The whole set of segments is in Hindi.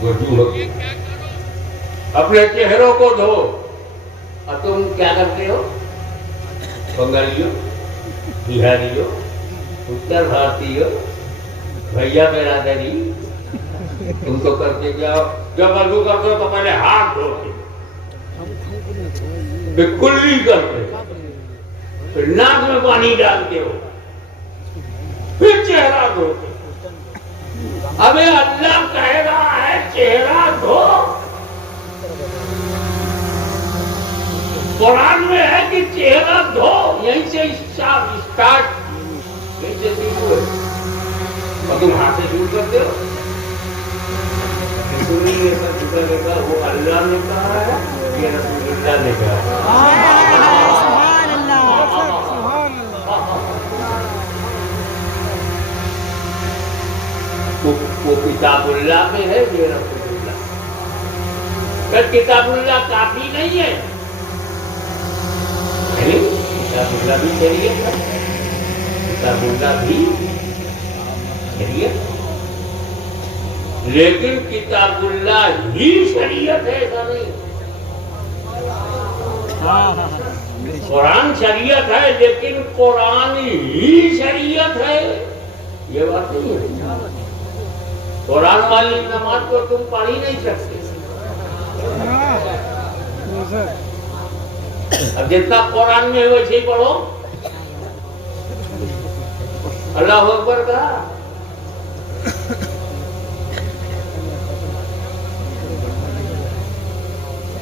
वजूह अपने चेहरों को धो। और तुम क्या करते हो? बंगालियों, बिहारियों, उत्तर भारतीयों, भैया बेरादरी, तुम तो करके जाओ। जब वजू करते हो तो पहले हाथ धोते, फिर कुल्ली करते, फिर नाक में पानी डालते हो, फिर चेहरा धोते। अबे अल्लाह कह रहा है चेहरा धो। कुरान में है कि चेहरा धो, यहीं से स्टार्ट, यहीं से शुरू है। और तुम हाथ से शुरू करते हो। ये सब झुका लेगा, वो अल्लाह ने कहा है, ये रसूलुल्लाह ने कहा है। वो किताबुल्लाह में है, ये रसूलुल्लाह। पर किताबुल्लाह काफी नहीं है, किताबुल्लाह भी शरीयत है, किताबुल्लाह भी शरीयत, लेकिन किताबुल्लाह ही शरीयत है ऐसा नहीं। कुरान शरीयत है, लेकिन कुरान ही शरीयत है, ये बात नहीं है। कुरान वाली नमाज को तुम पढ़ ही नहीं सकते। अब जितना कुरान में है वैसे ही पढ़ो। अल्लाह अकबर कहा,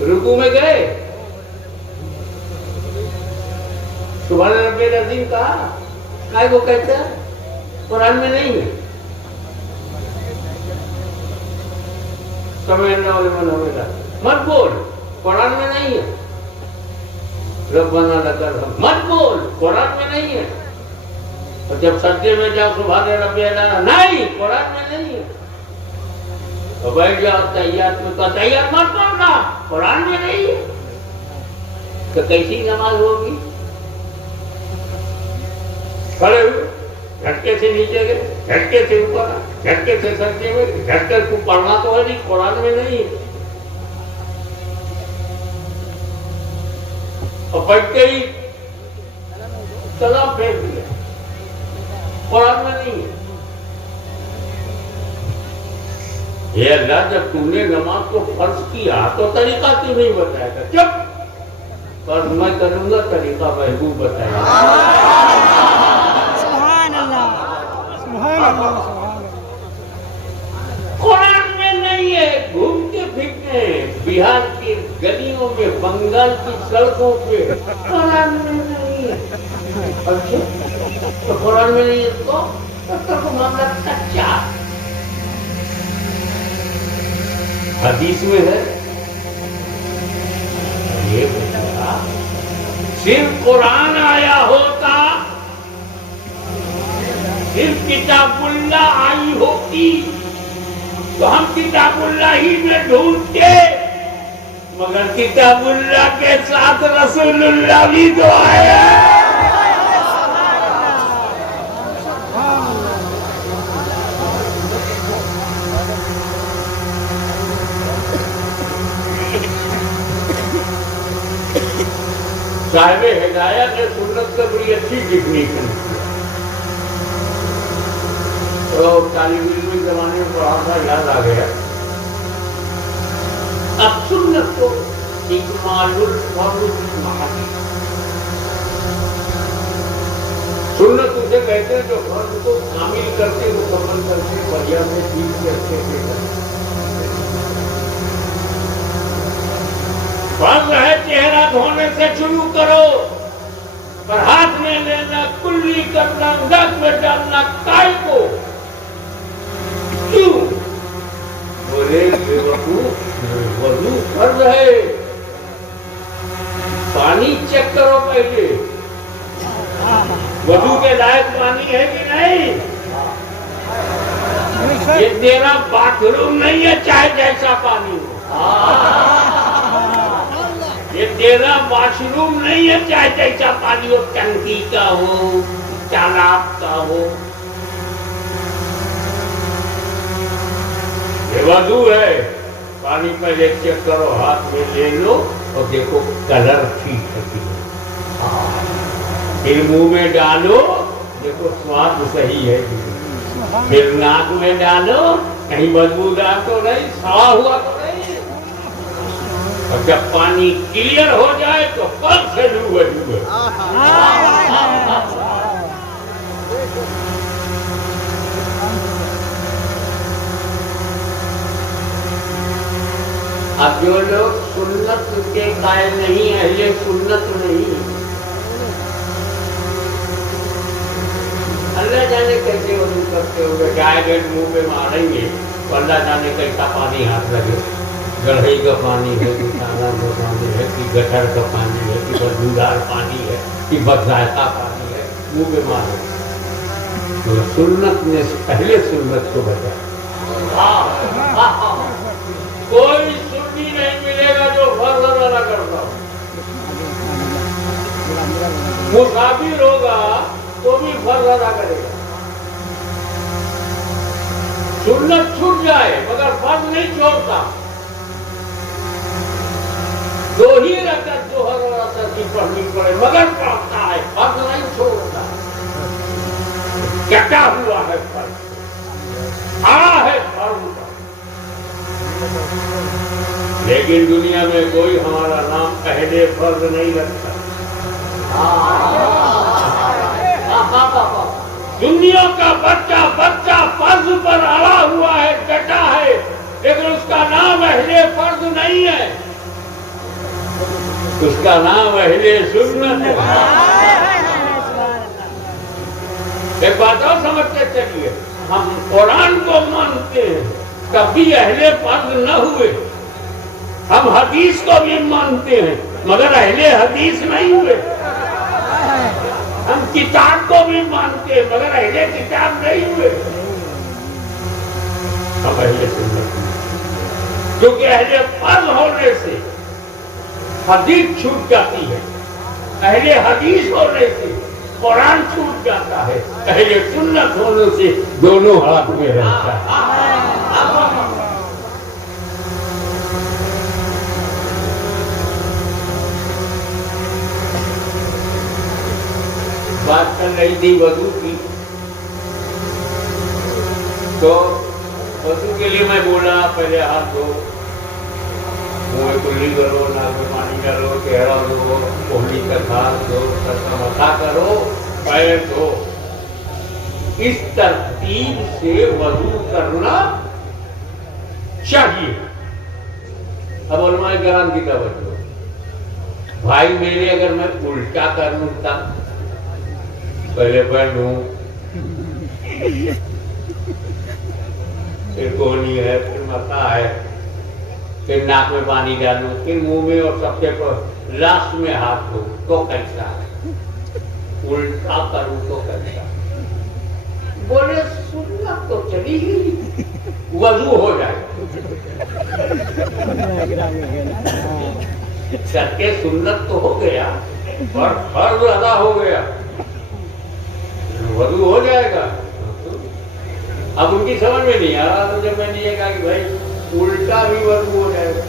रुकू में गए, सुभान रब्बिल अज़ीम कहा, काय को कहते हैं? कुरान में नहीं है। समझना मत बोल, कुरान में नहीं है। रब्बना लकल हम्द मत बोल, कुरान में नहीं है। और जब सज्जे में जाओ सुभान रब्बिल आला, नहीं, कुरान में नहीं है। तो बैठ जाओ तैयार में, तो तैयार मत बोलना, कुरान में नहीं है। तो कैसी नमाज होगी? खड़े हुए, झटके से नीचे गए, झटके से ऊपर, झटके से सज्जे में, झटके को पढ़ना तो है नहीं, कुरान में नहीं है। और बैठते ही सलाम फेर दिया, कुरान में नहीं है। ये अल्लाह, जब तुमने नमाज को फर्ज किया तो तरीका क्यों नहीं बताया था? चुप, फर्ज मैं करूंगा, तरीका महबूब बताया। कुरान में नहीं है। घूमते फिरते बिहार की गलियों में, बंगाल की सड़कों पे, कुरान में नहीं है। अच्छा, तो कुरान में नहीं है तो मामला सच्चा। हदीस में है, ये बताया, सिर्फ कुरान आया होता, सिर्फ किताबुल्लाह आई होती तो हम किताबुल्लाह ही में ढूंढते, मगर किताबुल्लाह के साथ रसूलुल्लाह भी तो आया। साहिबे हिदायत ने सुन्नत से बड़ी अच्छी डिफिनेशन, तो तालिब इल्म जमाने में पढ़ा था, याद आ गया। अब सुन्नत को इकमालुल फर्ज महदी, सुन्नत उसे कहते हैं जो फर्ज को कामिल करके, मुकम्मल करके, बढ़िया से, ठीक से, अच्छे से करते। फर्ज है चेहरा धोने से शुरू करो, पर हाथ में लेना, कुल्ली करना, नाक में डालना, काय को क्यों? बोले वजू फर्ज है, पानी चेक करो पहले, वजू के लायक पानी है कि नहीं। ये तेरा बाथरूम नहीं है, चाहे जैसा पानी हो। ये तेरा वॉशरूम नहीं है, चाहे जैसा पानी हो, टंकी का हो, तालाब का हो। ये वधू है, पानी पहले चेक करो, हाथ में ले लो और देखो कलर ठीक है कि नहीं। फिर मुंह में डालो, देखो स्वाद सही है कि नहीं। फिर नाक में डालो, कहीं बदबूदार तो नहीं, सड़ा हुआ तो नहीं। और जब पानी क्लियर हो जाए तो कल से लू वजू है। अब जो लोग सुन्नत के कायल नहीं है, ये सुन्नत नहीं। अल्लाह जाने कैसे वजू करते होंगे, डायरेक्ट मुंह में मारेंगे तो अल्लाह जाने कैसा पानी हाथ लगे। गढ़ई का पानी है कि तालाब का पानी है कि गटर का पानी है कि बदबूदार पानी है कि बदजायका पानी है, मुंह में मारे। तो सुन्नत ने पहले सुन्नत को बचाया। कोई सुन्नी नहीं मिलेगा जो फर्ज अदा न करता हो। मुसाफिर होगा तो भी फर्ज अदा करेगा। सुन्नत छूट जाए मगर फर्ज नहीं छोड़ता। 2 ही रकअत जोहर और असर की पढ़नी पड़े मगर पढ़ता है, फर्ज नहीं छोड़ता। क्या हुआ है फर्ज, खड़ा है फर्ज का। लेकिन दुनिया में कोई हमारा नाम पहले फर्ज नहीं रखता। दुनिया का बच्चा फर्ज पर अड़ा हुआ है, डटा है, लेकिन उसका नाम अहले फर्ज नहीं है, उसका नाम अहले सुन्नत है। एक बात और समझते चलिए, हम कुरान को मानते हैं कभी अहले फर्ज न हुए। हम हदीस को भी मानते हैं मगर अहले हदीस नहीं हुए। हम किताब को भी मानते हैं मगर अहले किताब नहीं हुए। हम अहले सुन्नत, क्योंकि अहले फर्ज होने से हदीस छूट जाती है, अहले हदीस होने से कुरान छूट जाता है, अहले सुन्नत होने से दोनों हाथ में रहता है। बात कर रही थी वधू की, तो वधू के लिए मैं बोला पहले हाथ धो, मुंह में कुल्ली करो, नाक में पानी डालो, चेहरा धो, कोहनी का हाथ धो, सर का मथा करो, पैर धो। इस तरतीब से वधू करना चाहिए। अब उलमाए कराम की तवज्जो, भाई मेरे अगर मैं उल्टा कर लूँ पहले पहनूं, फिर कोहनी है, फिर मथा है, फिर नाक में पानी डालूं, फिर मुंह में और सबसे लास्ट में हाथ धो, तो कैसा है? उल्टा करूं तो कैसा? बोले सुन्नत तो चली गई, वजू हो जाए। सत्य सुन्नत तो हो गया और फर्ज अदा हो गया, वधू हो जाएगा। अब उनकी समझ में नहीं आ रहा, तो जब मैंने ये कहा कि भाई उल्टा भी वधू हो जाएगा,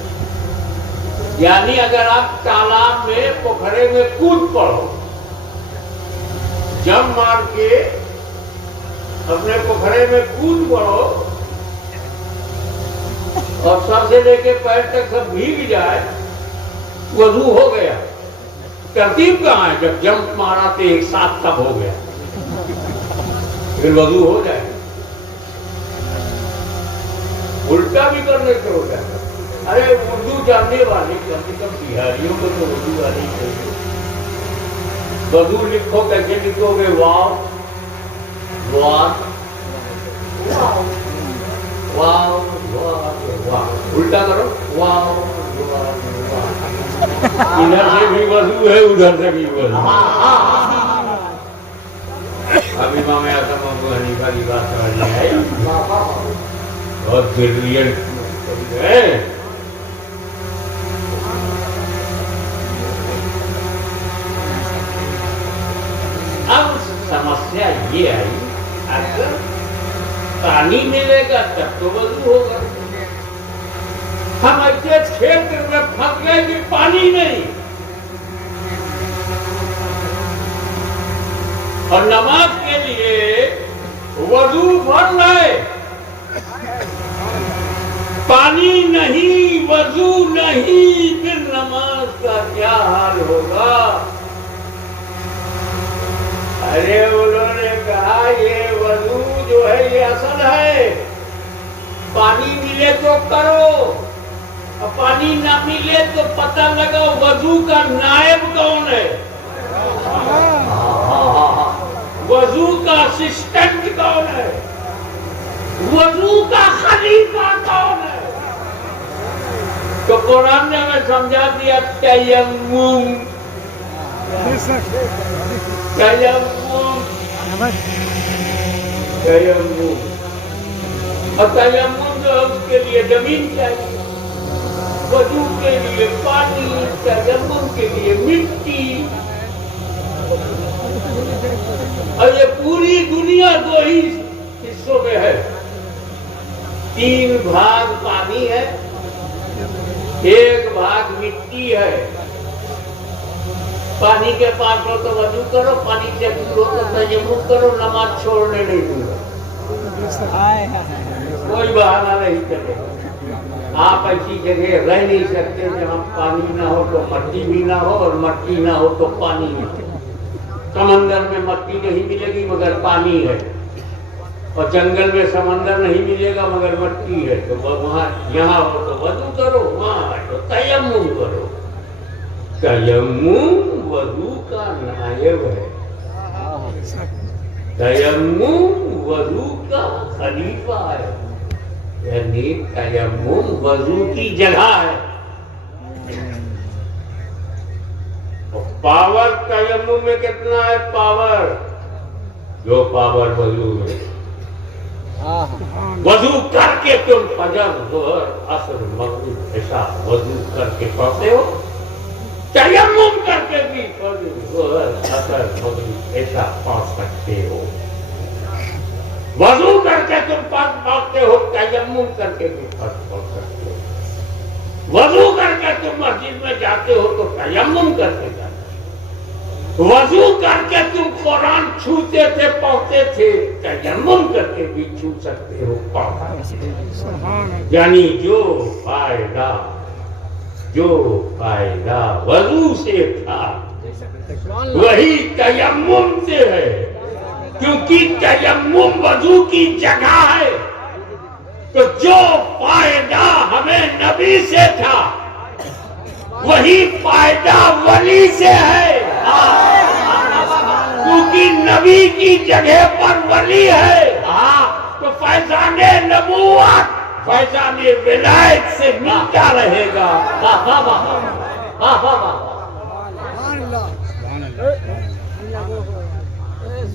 यानी अगर आप तालाब में पोखरे में कूद पड़ो, जब मार के अपने पोखरे में कूद पड़ो और सर से लेके पैर तक सब भीग जाए, वधू हो गया। तरतीब कहाँ है? जब जंप मारा तो एक साथ सब हो गया, फिर वधू हो जाए। उल्टा भी करने से हो जाएगा। अरे उर्दू जानने वाले कम से कम बिहारियों को तो उर्दू आनी चाहिए। वधू लिखो, कैसे लिखोगे? वाव वाव वाव वाव, उल्टा करो, वाव वाव वाव। इधर से भी वधू है, उधर से भी वधू। अभी इमाम आज़म अबू हनीफा की बात समझ में आई, बहुत ब्रिलियंट है। अब समस्या ये आई, अगर पानी मिलेगा तब तो वजू होगा, ऐसे क्षेत्र में फंस गए कि पानी नहीं, और नमाज के लिए वजू भर रहे, पानी नहीं, वजू नहीं, फिर नमाज का क्या हाल होगा? अरे उन्होंने कहा ये वजू जो है ये असल है, पानी मिले तो करो, और पानी ना मिले तो पता लगा वजू का नायब कौन है, वजू का असिस्टेंट कौन है, वजू का खलीफा कौन है। तो कुरान ने हमें समझा दिया तयम्मुम, तयम्मुम, तयम्मुम। और तयम्मुम जो है उसके लिए जमीन चाहिए, वजू के लिए पानी, तयम्मुम के लिए मिट्टी। और ये पूरी दुनिया दो ही हिस्सों में है, 3 भाग पानी है, 1 भाग मिट्टी है। पानी के पास हो तो वजू करो, पानी से दूर हो तो तयम्मुम करो, नमाज छोड़ने नहीं दूंगा, कोई बहाना नहीं चलेगा। आप ऐसी जगह रह नहीं सकते जहाँ पानी ना हो तो मट्टी भी ना हो, और मट्टी ना हो तो पानी ना हो। समंदर में मट्टी नहीं मिलेगी मगर पानी है, और जंगल में समंदर नहीं मिलेगा मगर मट्टी है। तो वहाँ यहाँ हो तो वजू करो, वहाँ तो तयम्मुम करो। तयम्मुम वजू का नायब है, तयम्मुम वजू का खलीफा है, यानी तयम्मुम वजू की जगह है। पावर तयम्मुम में कितना है? पावर, जो पावर वजू में। वजू करके तुम फजर, ज़ोहर, असर, मगरिब, इशा वजू करके पढ़ते हो, तयम्मुम करके भी फजर, ज़ोहर, असर, मगरिब, इशा पढ़ सकते हो। वजू करके तुम फर्ज पढ़ते हो, तयम्मुम करके भी फर्ज पढ़ सकते हो। वजू करके तुम मस्जिद में जाते हो तो तयम्मुम करके जाते हो। वजू करके तुम कुरान छूते थे, पढ़ते थे, तयम्मुम करके भी छू सकते हो, पढ़। यानी जो फायदा वजू से था वही तयम्मुम से है, क्योंकि तयम्मुम वजू की जगह है। तो जो फायदा हमें नबी से था वही फायदा वली से है, क्योंकि नबी की जगह पर वली है। तो फैजाने नबूवत, फैजाने विलायत से मिलता रहेगा।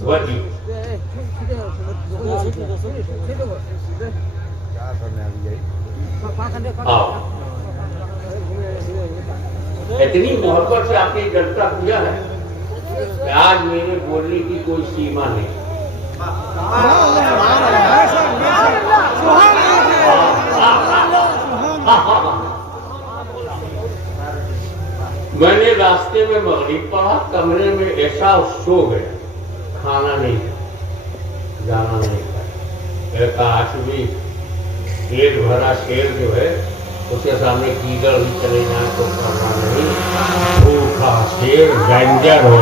वली इतनी मोहब्बत से आपने जलसा किया है कि आज मेरे बोलने की कोई सीमा नहीं। मैंने रास्ते में मगरिब पढ़ा, कमरे में ऐसा सो गया, खाना नहीं, जाना नहीं। काश भी पेट भरा शेर जो है उसके सामने कीगड़ भी चले जाए तो करना नहीं, भूखा शेर डेंजर हो।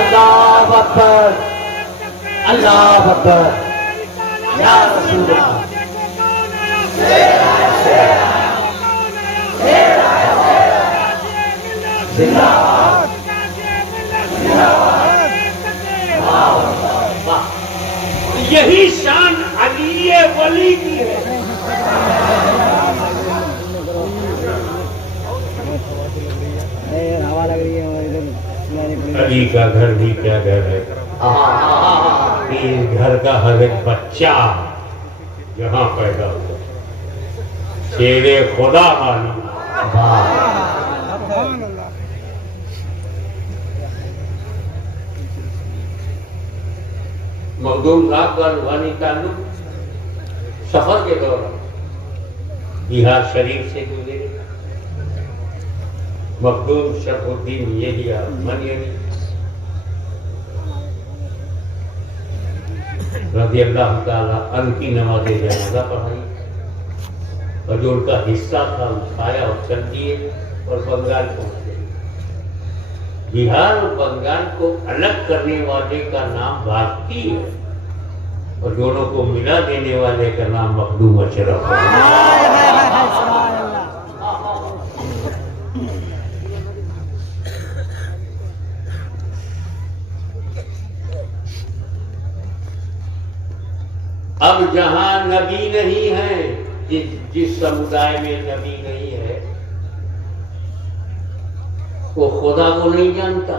अल्लाह अकबर, अल्लाह अकबर, या रसूल अल्लाह। यही शान अली वली की है। हवा लग रही है। अली का घर भी क्या घर है, इस घर का हर एक बच्चा जहाँ पैदा हुआ शेरे खुदा मालूम। मखदूम साहब का रूहानी ताल्लुक सफर के दौरान बिहार शरीफ से गुजरे। मखदूम शरफुद्दीन येहिया मनियनी रज़ी अल्लाह ताला अन्हु की नमाज़ जनाज़ा पढ़ाई और जो उनका हिस्सा था उठाया और चल दिए और बंगाल पहुंच गए। बिहार और बंगाल को अलग करने वाले का नाम भारती है और दोनों को मिला देने वाले का नाम मखदूम अशरफ है। अब जहां नबी नहीं है, जिस समुदाय में नबी नहीं है वो खुदा को नहीं जानता,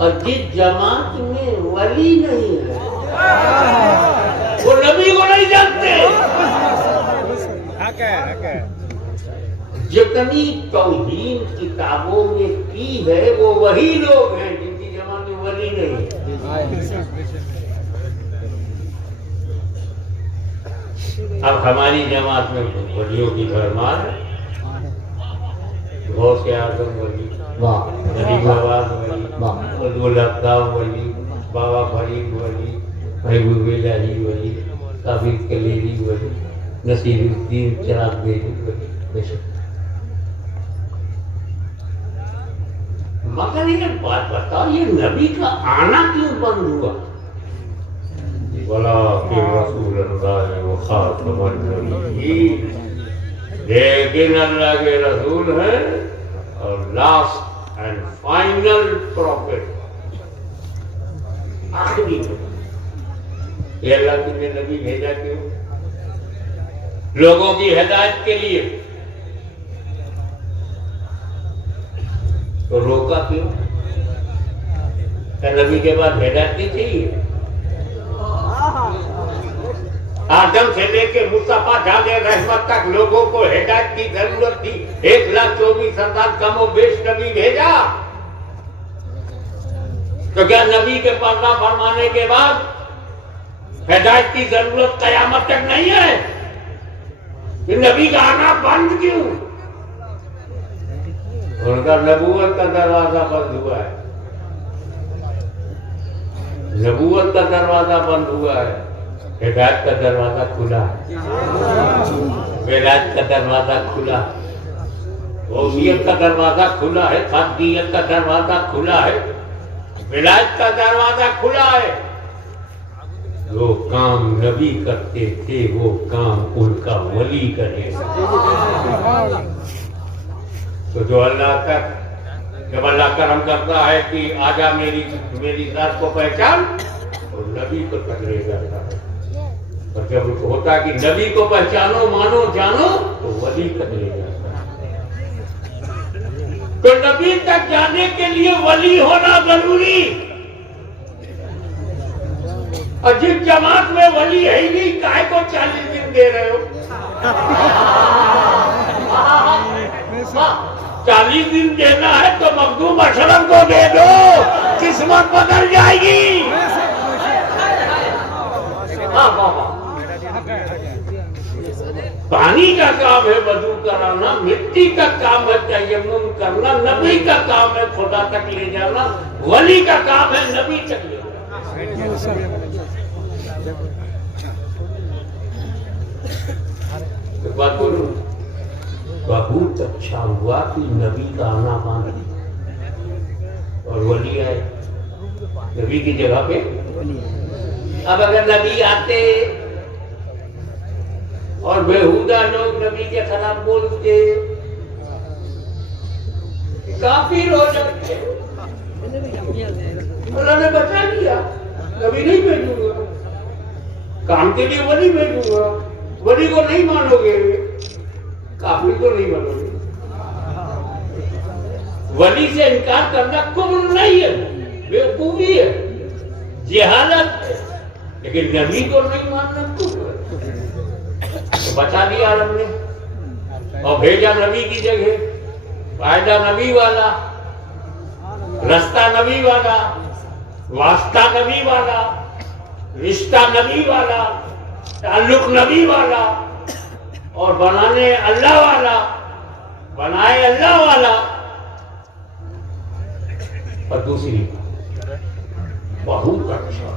और जिस जमात में वली नहीं है वो नबी को नहीं जानते। जितनी तौहीन किताबों में की है वो वही लोग हैं जिनकी जमात में वली नहीं है। अब हमारी जमात में वलियों की भरमार है। गौसे आजम वली, गरीबाबाद वली, गुलाबदाम वली, बाबा फरीद वली, महबूब इलाही वली, काबिल कलेरी वली, नसीरुद्दीन चिराग बेली वली। मगर ये बात बताओ, ये नबी का आना क्यों बंद हुआ? लेकिन अल्लाह के रसूल है और लास्ट एंड फाइनल प्रॉफिट, आखिरी ये अल्लाह तुमने नबी भेजा क्यों? लोगों की हिदायत के लिए। तो रोका क्यों? क्या नबी के बाद हिदायत नहीं चाहिए? आदम से लेके मुस्तफा जाने रहमत तक लोगों को हिदायत की जरूरत थी। 1,24,000 कमो बेश नबी भेजा, तो क्या नबी के पर्दा फरमाने के बाद हिदायत की जरूरत कयामत तक नहीं है? कि नबी का आना बंद क्यों? उनका नबूवत का दरवाजा बंद हुआ है। नबूवत का दरवाजा बंद हुआ है, हिदायत का दरवाजा खुला है, विलायत का दरवाजा खुला है, वसीयत का दरवाजा खुला है, खादियत का दरवाजा खुला है, विलायत का दरवाजा खुला है। जो काम नबी करते थे वो काम उनका वली करेगा। तो जो अल्लाह तक जब अल्लाह करम करता है कि आजा मेरी जात को पहचान, और नबी को तकरीर करता है। और जब होता है कि नबी को पहचानो, मानो, जानो, तो वली तकरीर करता है। तो नबी तक जाने के लिए वली होना जरूरी। और जिस जमात में वली है ही नहीं, काहे को 40 दिन दे रहे हो? 40 दिन देना है तो मखदूम अशरफ को दे दो, किस्मत बदल जाएगी। पानी का काम है वजू कराना, मिट्टी का काम है तयम्मुम करना, नबी का काम है खुदा तक ले जाना, वली का काम है नबी तक ले जाना। तो बात बोलूं, बहुत अच्छा हुआ कि नबी का आना माना और वली आए नबी की जगह पे। अब अगर नबी आते और बेहुदा लोग नबी के खिलाफ बोलते, काफिर हो जाते। अल्लाह ने बचा लिया, नबी नहीं भेजूंगा, काम के लिए वली भेजूंगा। वली को नहीं मानोगे, काफिर को नहीं मानोगे। वली से इनकार करना कुफ्र नहीं है, बेवकूफी है, जहालत है, लेकिन नबी को नहीं मानना कुफ्र है। तो बचा दिया रब ने और भेजा नबी की जगह, फायदा नबी वाला, रास्ता नबी वाला, वास्ता नबी वाला, रिश्ता नबी वाला, ताल्लुक नबी वाला और बनाने अल्लाह वाला, बनाए अल्लाह वाला। और दूसरी बहुत अच्छा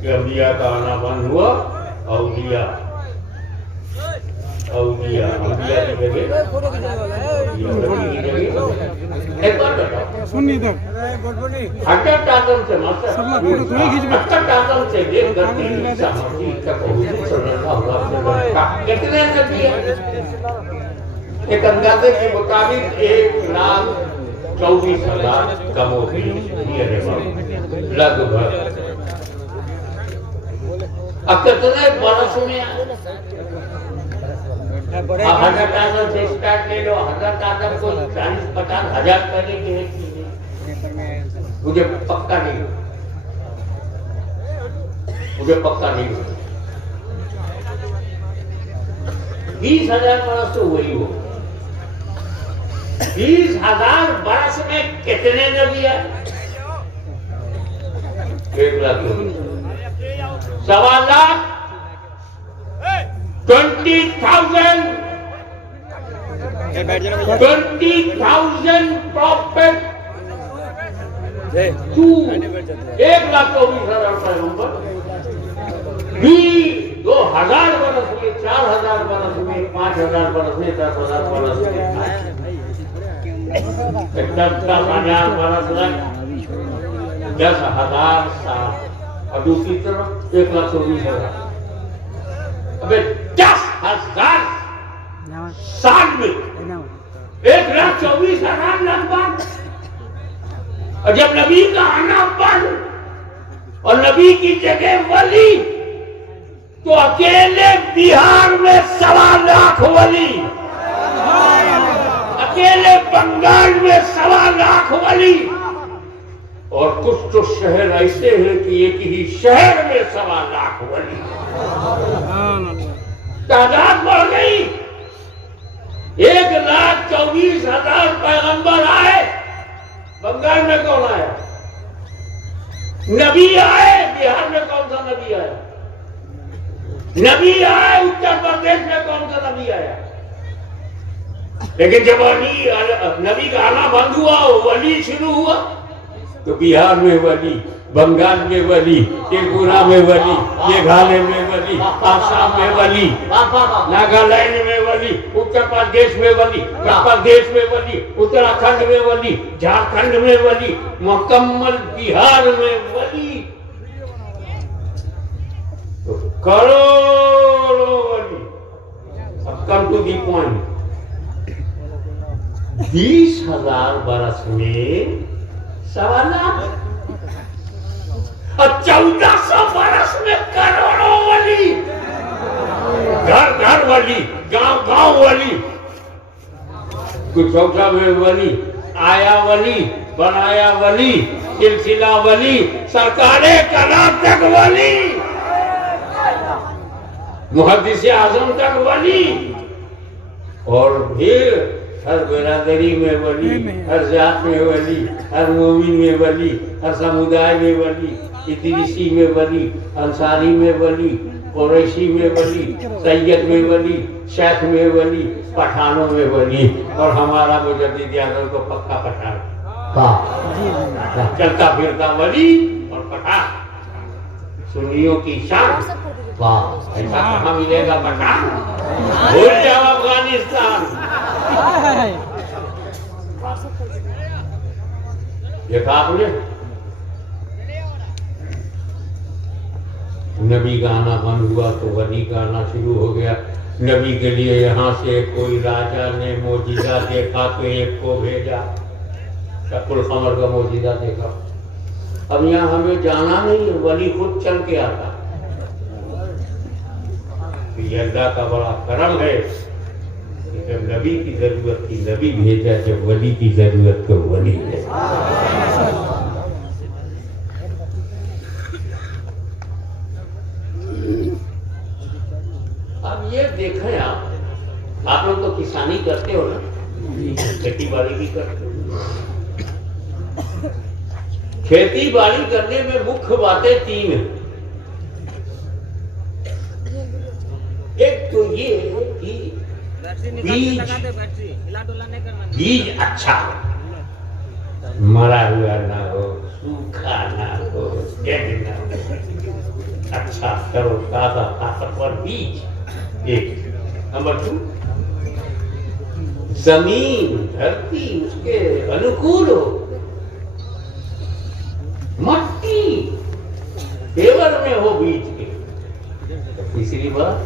कि अंबिया का आना बंद हुआ, औलिया औलिया अंबिया की जगह एक बार बताओ सुनिए तक 100 आदम से मास्टर 100 आदम से लेकर ईसा मसीह तक हुजूर सल्लल्लाहु अलैहि वसल्लम कितने नबी हैं? एक अंदाजे के मुताबिक 1,24,000 कमोबी लगभग। अब कितने बरस में 100 आदम से स्टार्ट ले लो, 100 आदम को 40-50 हजार पहले की है, मुझे पक्का नहीं, मुझे पक्का नहीं। 20,000 बरस तो वही हो। 20,000 बरस में कितने नबी है? 1 लाख 1.25 लाख 20,000 प्रॉफिट 1,24,000 पैगंबर 2,000 बरस में, 4,000 बरस में, 5,000 बरस में, 10,000 बरस में, 10,000 बरस में 10,000 साल। और दूसरी तरफ 1,24,000। अबे 10,000 साल में 1,24,000 लगभग। और जब नबी का आना बंद और नबी की जगह वली, तो अकेले बिहार में 1.25 लाख वली, अकेले बंगाल में 1.25 लाख वली। और कुछ तो शहर ऐसे हैं कि एक ही शहर में 1.25 लाख वली। तादाद बढ़ गई। 1,24,000 पैगंबर आए, बंगाल में कौन आया? नबी आए, बिहार में कौन सा नबी आया? नबी आए, उत्तर प्रदेश में कौन सा नबी आया? लेकिन जब नबी का आना बंद हुआ, वली शुरू हुआ, तो बिहार में वली, बंगाल में वली, त्रिपुरा में वली, मेघालय में वली, आसाम में वली, नागालैंड में वली, उत्तर प्रदेश में वली, मध्य प्रदेश में वली, उत्तराखंड में वली, झारखंड में वली, मुकम्मल बिहार में वली। तो करोड़ों वली। अब कम टू दी पॉइंट। 20,000 बरस में 1.25 लाख और 1,400 बरस में करोड़ों वली, घर घर वली, गांव गांव वली, कुछ चौथा में वली, आया वली, बनाया वली, सिलसिला वली, सरकारे कलाम तक वली, मुहद्दिस आजम तक वली। और फिर हर बिरादरी में वली, हर जात में वली, हर मोमिन में वली, हर समुदाय में वली, इदरीसी में वली, अंसारी में वली, कुरैशी में वली, सैयद में वली, शेख में वली, पठानों में वली। और हमारा मुजद्दिद आज़म को पक्का पठान, चलता फिरता वली और पठान, सुन्नियों की शान। वाह, ऐसा कहाँ मिलेगा पठान? भूल जाओ अफगानिस्तान। देखा आपने, नबी का आना बंद हुआ तो वली का आना शुरू हो गया। नबी के लिए यहाँ से कोई राजा ने मोजिज़ा देखा तो एक को भेजा, शक्ल कमर का मोजिज़ा देखा। अब यहाँ हमें जाना नहीं, वली खुद चल के आता। ये अल्लाह का बड़ा करम है, जब नबी की जरूरत थी नबी भेजा, जब वली की जरूरत तो वली है। अब ये देखें, आप लोग तो किसानी करते हो ना, खेती बाड़ी भी करते हो। खेती बाड़ी करने में मुख्य बातें तीन हैं। एक तो ये कि बीज अच्छा हो, मरा हुआ ना हो, सूखा ना हो, डेड ना हो, अच्छा करो ताजा ताकतवर बीज। एक नंबर 2, जमीन धरती उसके अनुकूल हो, मट्टी फेवर में हो बीज के। तीसरी बात,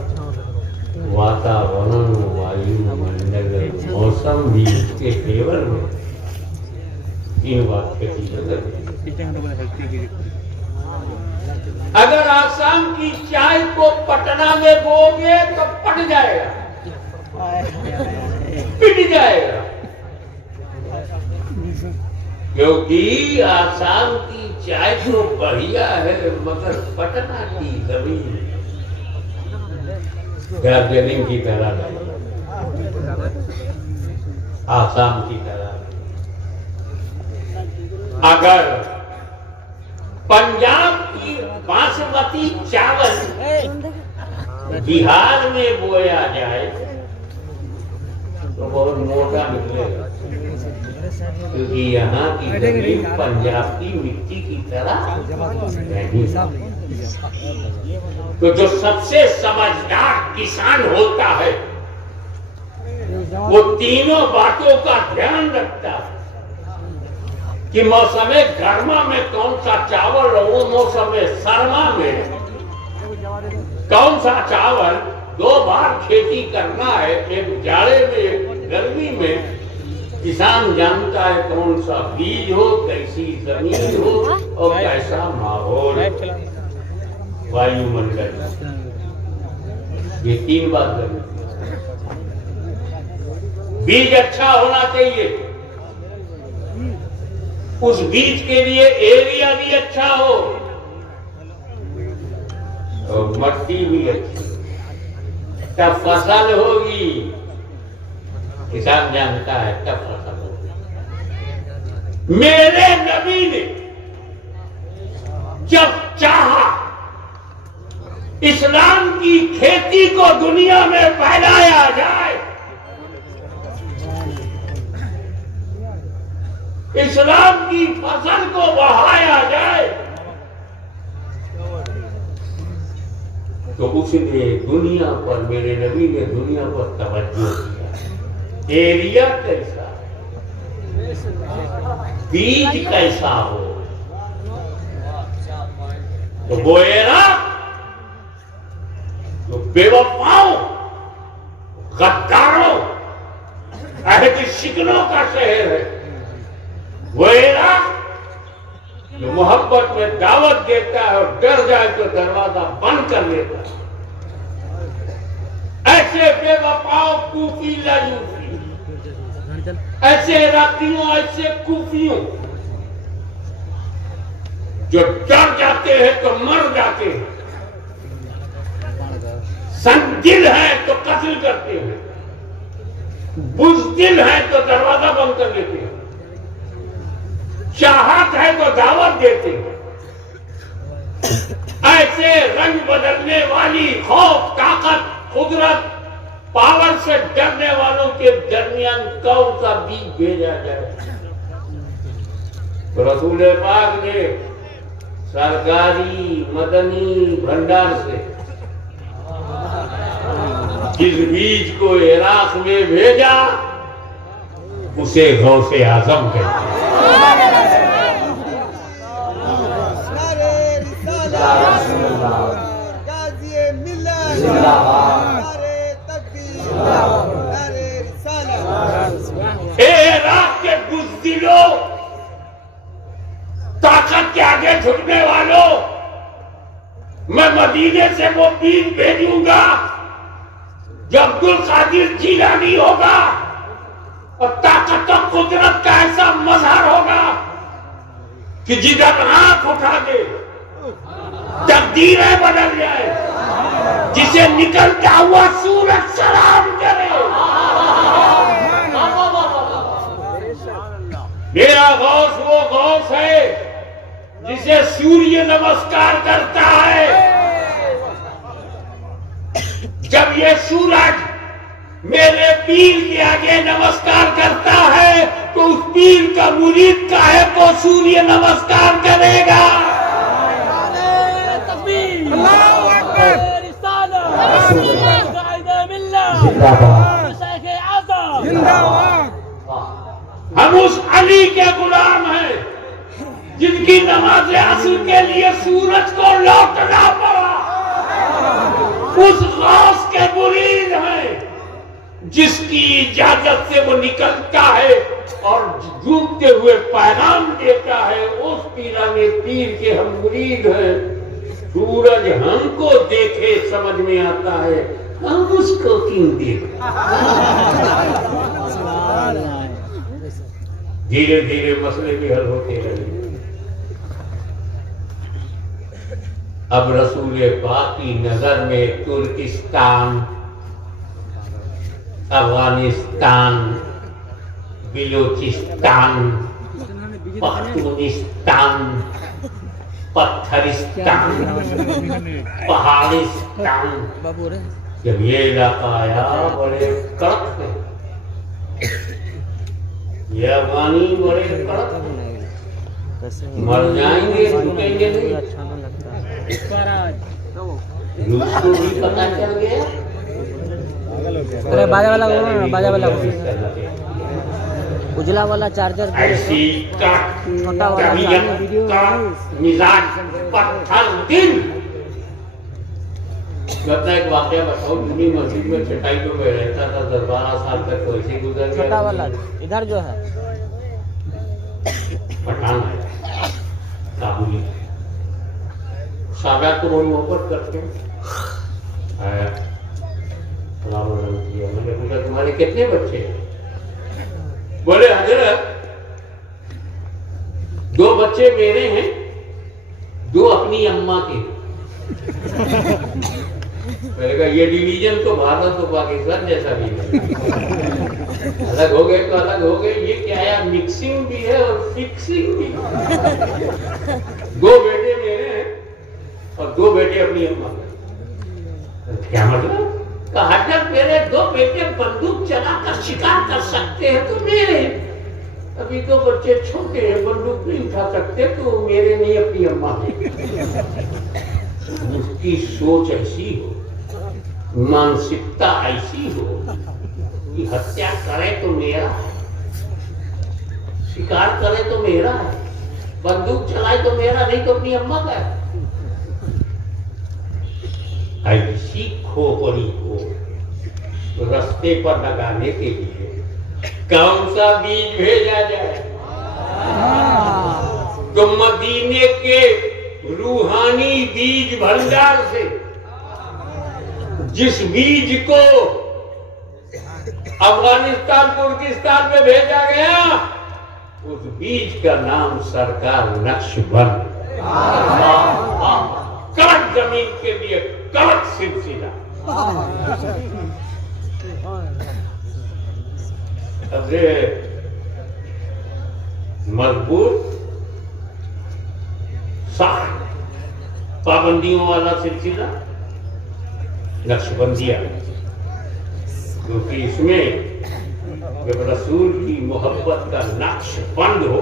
वातावरण, वायुमंडल, मौसम भी उसके फेवर में। तीन बात खेती अगर आसाम की चाय को पटना में बोओगे तो पट जाएगा, पिट जाएगा, क्योंकि आसाम की चाय तो बढ़िया है, मगर पटना की जमीन दार्जिलिंग की तरह नहीं, आसाम की तरह। अगर पंजाब की बासमती चावल बिहार में बोया जाए तो बहुत मोटा निकलेगा, क्योंकि यहाँ की जमीन पंजाब की मिट्टी की तरह नहीं। तो जो सबसे समझदार किसान होता है वो तीनों बातों का ध्यान रखता है कि मौसम गर्मा में कौन सा चावल और वो मौसम सरमा में कौन सा चावल 2 बार खेती करना है, एक जाड़े में एक गर्मी में। किसान जानता है कौन सा बीज हो, कैसी जमीन हो और कैसा माहौल, वायुमंडल। ये 3 बात करनी। बीज अच्छा होना चाहिए, उस बीज के लिए एरिया भी अच्छा हो और मट्टी भी अच्छी, तब फसल होगी। किसान जानता है तब फसल होगी। मेरे नबी ने जब चाहा इस्लाम की खेती को दुनिया में फैलाया जाए, इस्लाम की फसल को बढ़ाया जाए, तो उसने दुनिया पर, मेरे नबी ने दुनिया पर तवज्जो किया। एरिया कैसा, बीज कैसा हो, तो बोएरा तो बेवफाओं, गद्दारों, अहद शिकनों का शहर है। बोएरा जो मोहब्बत में दावत देता है और डर जाए तो दरवाजा बंद कर लेता है। ऐसे बेवफाओं, कूफी लायूफी, ऐसे इराकियों, ऐसे कूफियों जो डर जाते हैं तो मर जाते हैं, संदिल है तो कत्ल करते हैं, बुज़दिल है तो दरवाजा बंद कर लेते हैं, चाहत है तो दावत देते हैं। ऐसे रंग बदलने वाली, खौफ, ताकत, कुदरत, पावर से डरने वालों के दरमियान कौन सा बीज भेजा जाए? तो रसूल पाक ने सरकारी मदनी भंडार से जिस बीज को इराक में भेजा उसे गौसे आजम कहते हैं। इराक के बुज़दिलों, ताकत के आगे झुकने वालों, मैं मदीने से वो बीज भेजूंगा जब अब्दुल कादिर जीलानी होगा और ताकत और कुदरत का ऐसा मजहर होगा कि जिधर आंख उठा दे तकदीरें बदल जाए, जिसे निकलता हुआ सूरज सलाम करे। मेरा गौस वो गौस है जिसे सूर्य नमस्कार करता है। जब ये सूरज मेरे पीर के आगे नमस्कार करता है तो उस पीर का मुरीद काहे को सूर्य नमस्कार करेगा। हम उस अली के गुलाम हैं जिनकी नमाज असर के लिए सूरज को लौटना पड़ा। उस गौस के मुरीद हैं जिसकी इजाजत से वो निकलता है और डूबते हुए पैगाम देता है। उस पीराने पीर के हम मुरीद हैं। सूरज हमको देखे समझ में आता है, हम उसको क्यों देखें। धीरे धीरे मसले भी हल होते रहे। अब रसूल पाक की नजर में तुर्किस्तान, अफगानिस्तान, बिलोचिस्तान, पख्तूनिस्तान, पत्थरिस्तान, पहाड़िस्तान, जब ये इलाका आया बड़े कड़क थे। ये अफगानी बड़े कड़क मर जाएंगे, रुकेंगे नहीं। उसको भी पता चल गया। अरे बाजा वाला बाजा वाला उजला वाला चार्जर ऐसी छोटा वाला मिजाज पत्थर दिल। कहता एक वाकया बताओ। दुनी मस्जिद में चटाई पे मैं रहता था 10-12 साल तक, तो ऐसे गुजर गया। छोटा वाला इधर जो है पठान है काबुली, सादा को मोहब्बत करते आया, सलाम किया। मैंने पूछा तुम्हारे कितने बच्चे हैं? बोले हजरत 2 बच्चे मेरे हैं, 2 अपनी अम्मा के। मैंने कहा ये डिवीजन तो भारत और पाकिस्तान जैसा भी है। अलग हो गए तो अलग हो गए, ये क्या है, मिक्सिंग भी है और फिक्सिंग भी। 2 बेटे मेरे हैं और 2 बेटे अपनी अम्मा के। क्या मतलब? कहा जब मेरे 2 बेटे बंदूक चलाकर शिकार कर सकते हैं तो मेरे, अभी 2 बच्चे छोटे हैं, बंदूक नहीं उठा सकते तो मेरे नहीं, अपनी अम्मा के। उसकी सोच ऐसी हो, मानसिकता ऐसी हो कि हत्या करे तो मेरा है, शिकार करे तो मेरा है, बंदूक चलाए तो मेरा नहीं तो अपनी अम्मा का है। ऐसी खोपड़ी को रास्ते पर लगाने के लिए कौन सा बीज भेजा जाए? तो मदीने के रूहानी बीज भंडार से जिस बीज को अफगानिस्तान तुर्किस्तान में भेजा गया, उस बीज का नाम सरकार नक्शबंद। कड़क जमीन के लिए कड़क सिलसिला। मजबूत सख्त पाबंदियों वाला सिलसिला नक्शबंदिया, क्योंकि इसमें जब रसूल की मोहब्बत का नक्श बंद हो,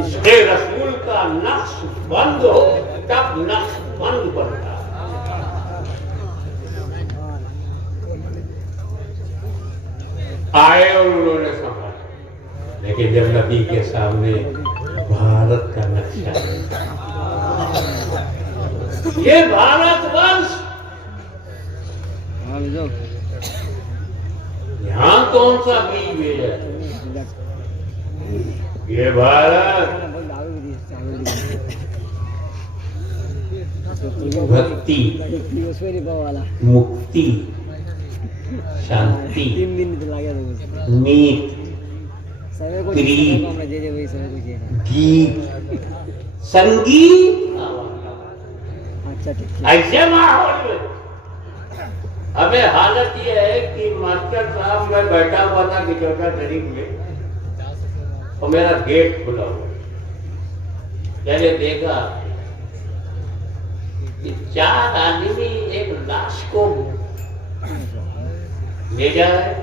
इसके रसूल का नक्श बंद हो, तब नक्श बंद बनता है। आए और उन्होंने संभाला, लेकिन जब नबी के सामने भारत का नक्शा, ये भारतवर्ष, यहाँ कौन सा बीज भेजा? ये भारत भक्ति, मुक्ति, शांति, मीत, प्रीत, गीत, संगीत, ऐसे माहौल में हमें हालत यह है कि मास्टर साहब, मैं बैठा हुआ था किचौटा शरीफ में और मेरा गेट खुला हुआ, मैंने देखा कि 4 आदमी एक लाश को ले जा रहे हैं।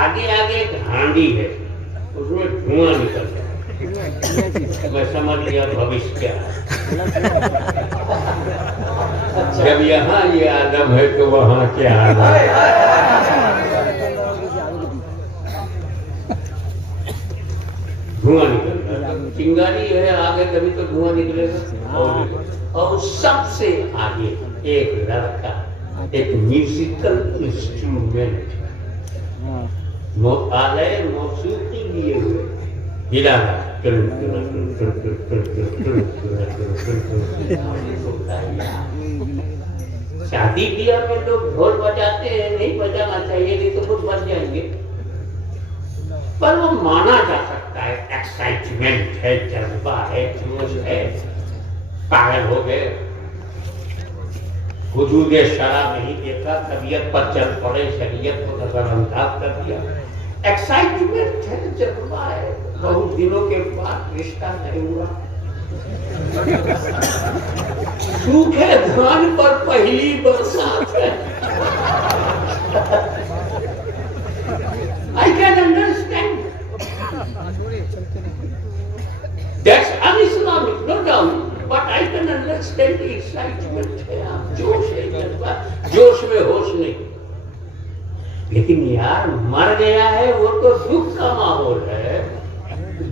आगे आगे एक हांडी है, उसमें धुआं निकल रहा है। मैं समझ लिया भविष्य क्या है। जब यहाँ ये आदम है तो वहाँ क्या आदम है। धुआं निकल रहा है, चिंगारी है आगे, तभी तो धुआं निकलेगा। और सबसे आगे एक लड़का, एक म्यूजिकल इंस्ट्रूमेंट आलय मौसीकी लिए हुए हिला शादी ब्याह में लोग ढोल बजाते हैं, नहीं बजाना चाहिए, नहीं तो खुद बज जाएंगे, पर वो माना जा सकता है। एक्साइटमेंट है, जज्बा है, जोश है। पागल हो गए, हुजूर ने शराब नहीं देखा, तबीयत पर चल पड़े, शरीयत को नजरअंदाज कर दिया। एक्साइटमेंट है, जज्बा है। बहुत दिनों के बाद रिश्ता नहीं हुआ। सूखे धान पर पहली बरसात है। I can understand. That's un-Islamic, no doubt. But I can understand the excitement है, जोश है, जज्बा, जोश में होश नहीं। लेकिन यार मर गया है, वो तो दुख का माहौल है,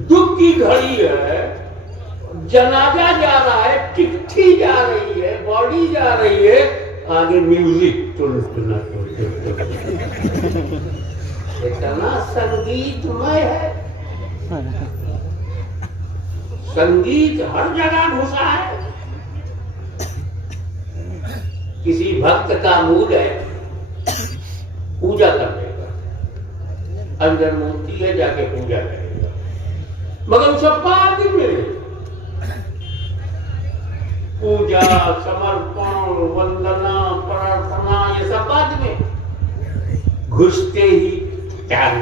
दुख की घड़ी है, जनाजा जा रहा है, चिट्ठी जा रही है, बॉडी जा रही है, आगे म्यूजिक इतना संगीतमय है। संगीत हर जगह घुसा है। किसी भक्त का मूड है पूजा करने का, अंदर मूर्ति है, जाके पूजा करेगा, मगर सब बाद में पूजा, समर्पण, वंदना, प्रार्थना, ये सब बाद में। घुसते ही चार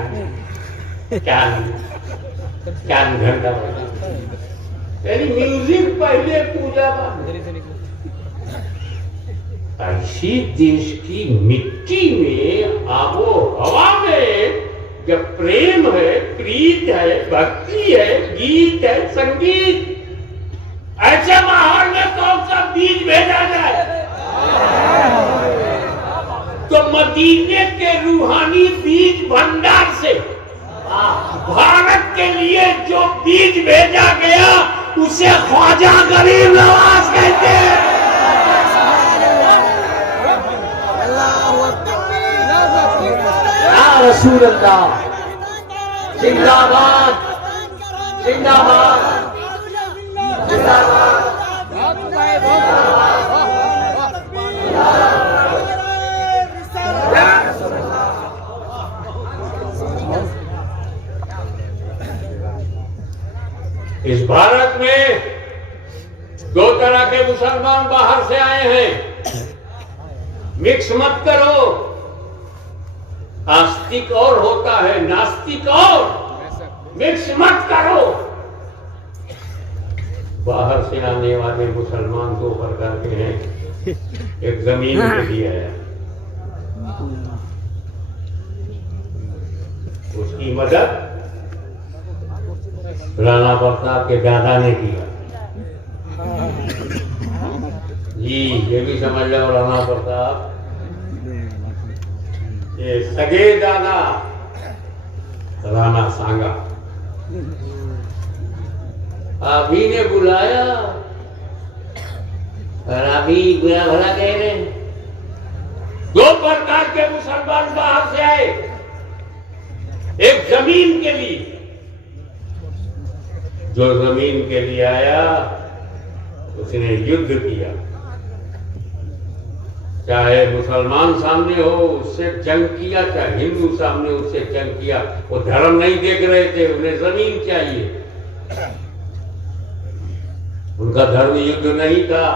घंटा यानी म्यूजिक पहले, पूजा बाद। ऐसी देश की मिट्टी में, आबो हवा में जब प्रेम है, प्रीत है, भक्ति है, गीत है, संगीत, ऐसे माहौल में कौन सा बीज भेजा जाए? तो मदीने के रूहानी बीज भंडार से भारत के लिए जो बीज भेजा गया, उसे ख्वाजा गरीब नवाज कहते हैं। या रसूल अल्लाह, जिंदाबाद, जिंदाबाद, जिंदाबाद। इस भारत में 2 तरह के मुसलमान बाहर से आए हैं। मिक्स मत करो, आस्तिक और होता है, नास्तिक और, मिक्स मत करो। बाहर से आने वाले मुसलमान 2 प्रकार के हैं। एक जमीन के लिए है, उसकी मदद राणा प्रताप के दादा ने किया। जी ये भी समझ लो, राणा प्रताप ये सगे दादा राणा सांगा। अभी ने बुलाया और अभी बुरा भला कह रहे। 2 प्रकार के मुसलमान बाहर से आए। एक जमीन के लिए, जो जमीन के लिए आया उसने युद्ध किया, चाहे मुसलमान सामने हो उससे जंग किया, चाहे हिंदू सामने उससे जंग किया। वो धर्म नहीं देख रहे थे, उन्हें जमीन चाहिए। उनका धर्म युद्ध नहीं था,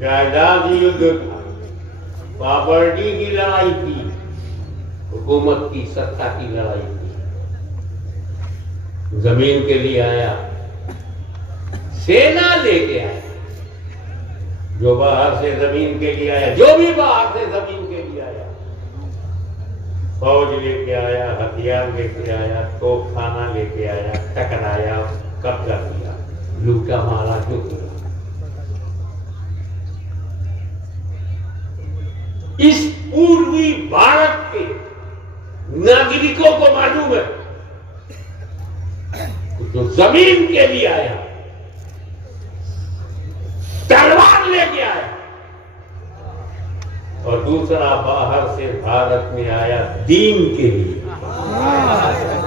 जायदाद युद्ध था, प्रॉपर्टी की लड़ाई थी, हुकूमत की, सत्ता की लड़ाई थी। जमीन के लिए आया, सेना लेके आया, जो बाहर से जमीन के लिए आया, जो भी बाहर से जमीन के लिए आया, फौज लेके आया, हथियार लेके आया, तोपखाना लेके आया, टकराया, कब्जा किया, लूटा मारा, जो किया। इस पूर्वी भारत के नागरिकों को मालूम है जो जमीन के लिए आया, तलवार लेके आया, और दूसरा बाहर से भारत में आया दीन के लिए,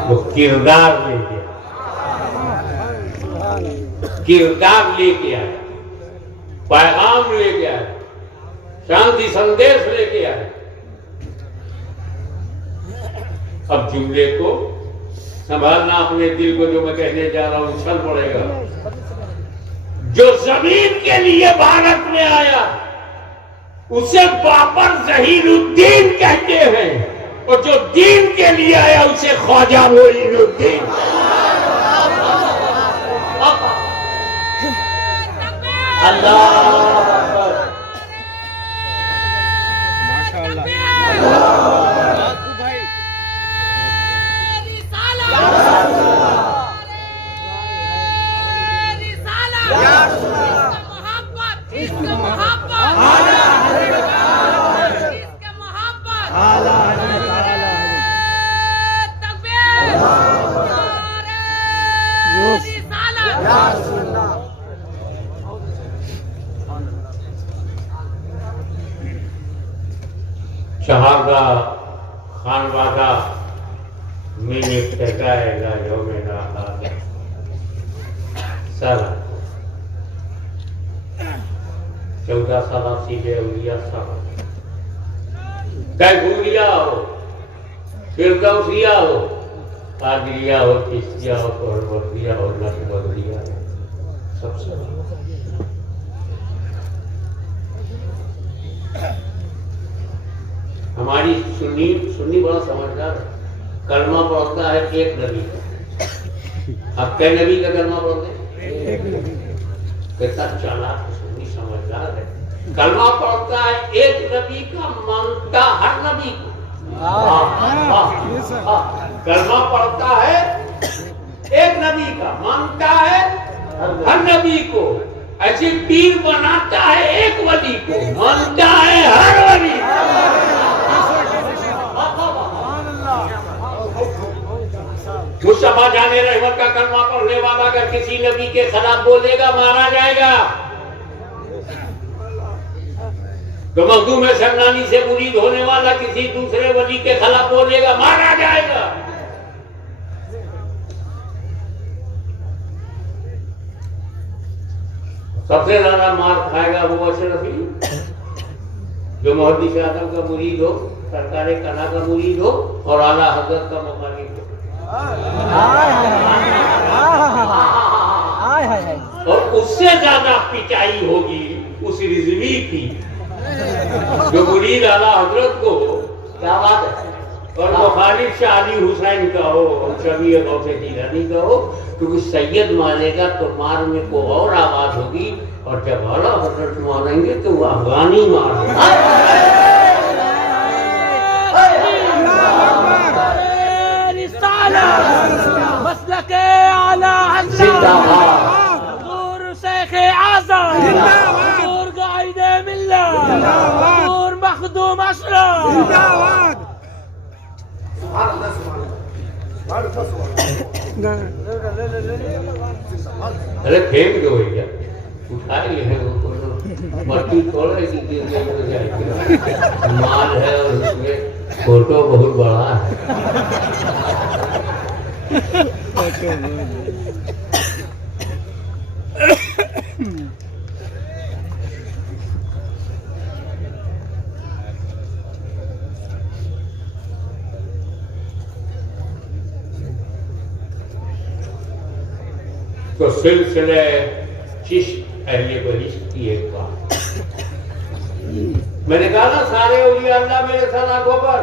वो किरदार लेके आया, किरदार लेके आया, पैगाम लेके आया, शांति संदेश लेके आए। अब जुमले को संभालना, अपने दिल को, जो मैं कहने जा रहा हूं चल पड़ेगा। जो जमीन के लिए भारत में आया उसे बाबर जहीरुद्दीन कहते हैं, और जो दीन के लिए आया उसे ख्वाजा मोइनुद्दीन। अल्लाह शहादा खानवादा मैंने टकाएगा जो मेरा हाथ साला 14 साल सीधे उलिया साहब कैफूलिया हो, फिरदौसिया हो, कादरिया हो, चिश्तिया हो, परवतिया हो, नक्शबंदिया हो, सबसे हमारी सुन्नी बड़ा समझदार है। कलमा पढ़ता है एक नबी का। अब कई नबी का कलमा पढ़ते हैं? कितना चालाक सुन्नी समझदार है। कलमा पढ़ता है एक नबी का, मानता हर नबी को। कलमा पढ़ता है एक नबी का, मानता है हर नबी को। ऐसे पीर बनाता है एक वली को, मानता है हर वली। मुस्तफा जाने रहमत का कलमा पढ़ने वाला अगर किसी नबी के खिलाफ बोलेगा मारा जाएगा। तो मखदूम शमनानी से मुरीद होने वाला किसी दूसरे वली के खिलाफ बोलेगा मारा जाएगा। सबसे ज्यादा मार खाएगा वो अशरफी जो मुहद्दिस आज़म का मुरीद हो, सरकार कला का मुरीद हो और आला हजरत का मुखालिफ हो। और उससे ज्यादा पिटाई होगी उस रिजवी की जो मुरीद आला हजरत को हो। क्या बात है। और मुखालिफ शाह अली हुसैन का हो और शबी गौसे जीलानी का हो, क्योंकि सैयद मारेगा तो मार में को और आवाज होगी, और जब आला हजरत मारेंगे तो वो अफगानी मारेंगे। मसलके आला हज़रत हुज़ूर शेख आज़म, हुज़ूर गाइदे मिल्लत, हुज़ूर मखदूम अशरफ। अरे फेंक दो भैया, उठा लिए मट्टी थोड़ा सी माल है और उसमें फोटो बहुत बड़ा है। तो सिलसिले चिश्त अहले बहिश्त की एक बात मैंने कहा ना, सारे औलिया अल्लाह मेरे साथ आंखों पर।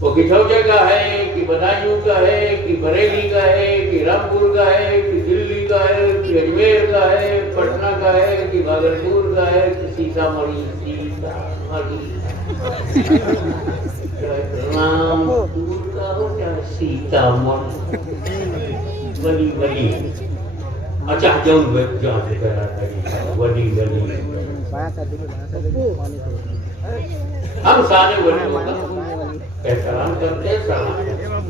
वो किठौजे का है कि बदायूं का है कि बरेली का है कि रामपुर का है कि दिल्ली का है अजमेर का है, पटना का है कि भागलपुर का है कि सीतामढ़ी? सीतामढ़ी रामपुर का हो चाहे सीतामढ़ी, बली बली। अच्छा जौन जान करा वली वली, हम सारे वलियों का एहतराम करते हैं, सलाम करते हैं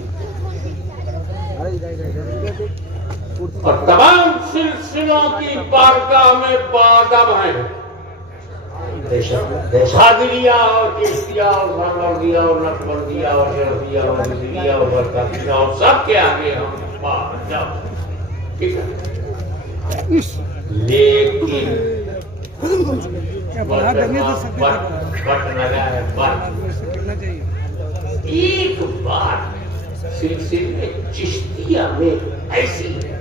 और तमाम सिलसिलों की बारगाह में बादम है। शादिया और चिश्तिया और सरवर्दिया और नक्शबंदिया और शरफिया और मिसरिया और बरकातिया और सबके आगे हम बादम, ठीक है। लेकिन बट लगा है, बट एक बात सिलसिले चिश्तिया में ऐसी है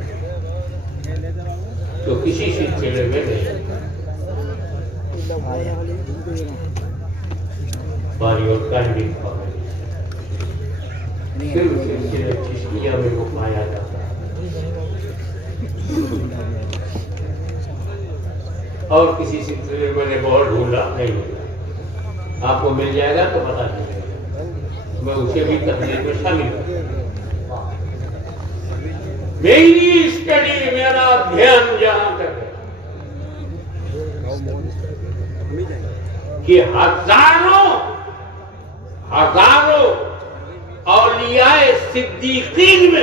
तो किसी सिलसिले में नहीं। बारी और कांडी सिर्फ सिलसिले चिश्तिया में वो पाया जाता है और किसी सिलसिले में मैंने बहुत ढूंढा, नहीं मिला। आपको मिल जाएगा तो पता चलेगा, मैं उसे भी तकलीफ में शामिल करूंगा। मेरी स्टडी, मेरा अध्ययन जहां तक है कि हजारों औलियाए सिद्दीकीन में